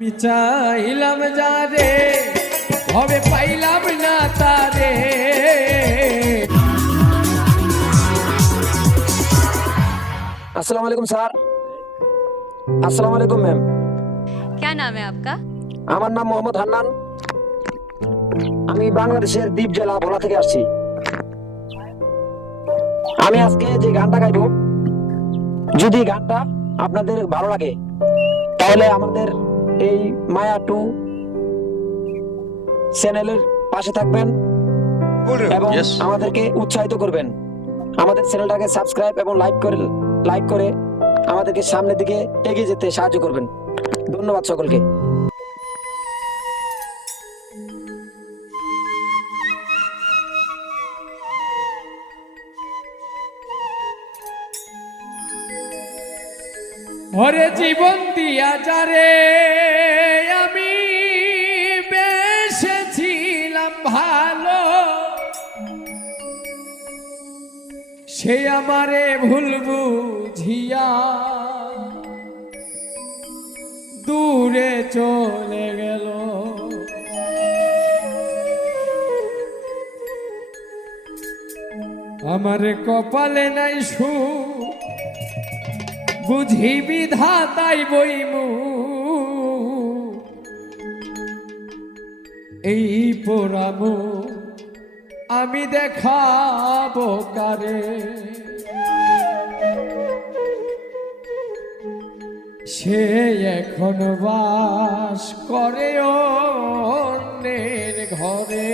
আমি চাইলাম যারে হবে পাইলাম না তারে। अस्सलाम वालेकुम सर। अस्सलाम वालेकुम मैम। क्या नाम है आपका? আমার নাম মোহাম্মদ হান্নান। আমি বাংলাদেশের দ্বীপ জেলা ভোলা থেকে আসছি। আমি আজকে যে গানটা গাইবো, যদি গানটা আপনাদের ভালো লাগে তাহলে আমাদের এই মায়া 2 চ্যানেলের পাশে থাকবেন এবং আমাদেরকে উৎসাহিত করবেন। আমাদের চ্যানেলটাকে সাবস্ক্রাইব এবং লাইক করে আমাদেরকে সামনের দিকে এগিয়ে যেতে সাহায্য করবেন। ধন্যবাদ সকলকে। ওরে জীবন দিয়া যারে আমি বেসেছিলাম ভালো, সে আমারে ভুল বুঝিয়া দূরে চলে গেল। আমার কপালে নাই সুখ, বুঝি বিধাতাই বইমু এই পোড়ামু আমি দেখাবো কারে। সে এখন বাস করে অন্যের ঘরে।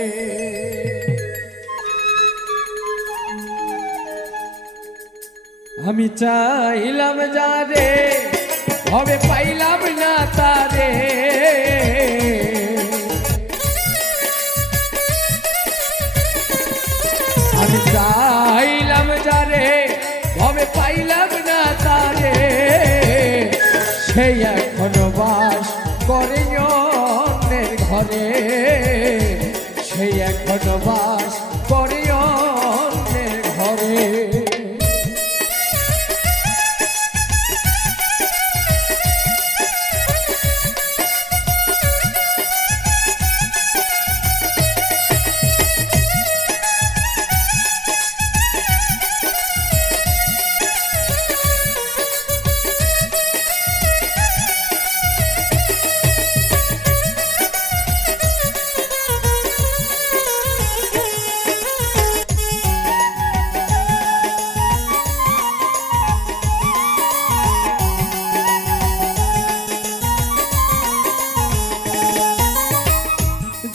আমি চাইলাম যারে হবে পাইলাম না তারে। আমি চাইলাম যারে হবে পাইলাম না তারে। সে এখন বাস করে অন্যের ঘরে। সে এখন বাস করে অন্যের ঘরে।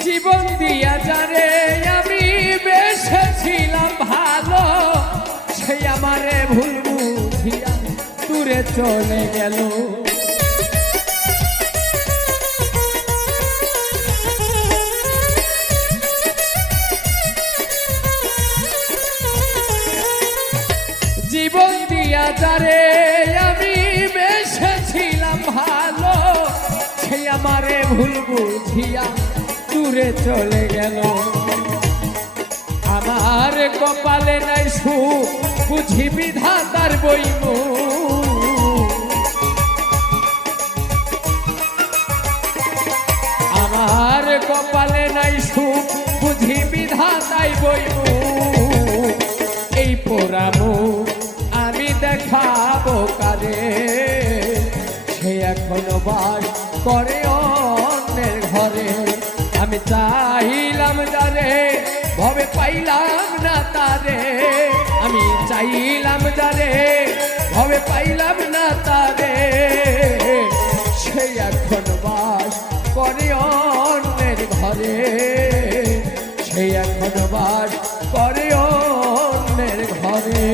জীবন দিয়া যারে আমি বেসেছিলাম ভালো, সে আমারে ভুল বুঝিয়া দূরে চলে গেল। জীবন দিয়া যারে আমি বেসেছিলাম ভালো, সে আমারে ভুল বুঝিয়া দূরে চলে গেল। আমার কপালে নাই সুখ, বুঝি বিধাতার বইমু আমার কপালে নাই সুখ, বুঝি বিধাতাই বইমু এই পোড়ামু আমি দেখাবো কারে। সে এখনো বাস করে অন্যের ঘরে। আমি চাইলাম যারে ভবে পাইলাম না তারে। আমি চাইলাম যারে ভবে পাইলাম না তারে। সে এখন বাস করে অন্যের ঘরে। সে এখন বাস করে অন্যের ঘরে।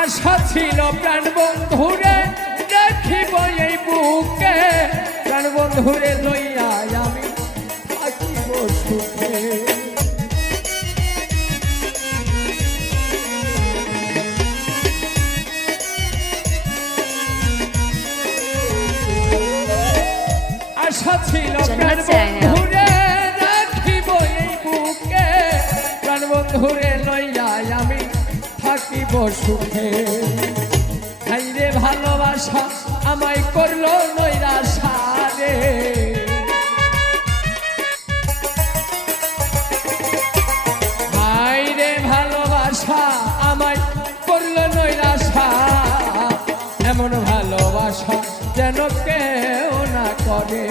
আশা ছিল প্রাণ বন্ধুরে দেখিব এই বুকে, প্রাণ বন্ধুরে লইয়া আমি সুখে। আশা ছিল প্রাণ বন্ধুরে রাখিব এই বুকে, প্রাণ বন্ধুরে লইয়া আমি থাকিব সুখে। হাইরে ভালোবাসা আমায় করলো নৈরাশা রে, হাইরে ভালোবাসা আমায় করলো নৈরাশা। এমন ভালোবাসা যেন কেউ না করে,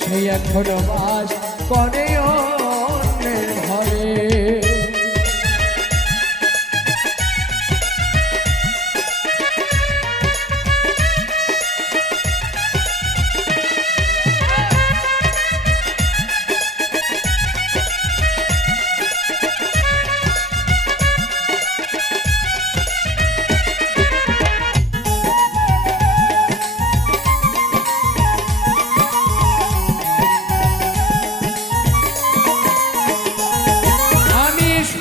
সেই এখনো বাস করে অন্যের ঘরে।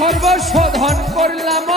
সর্বশোধন করলাম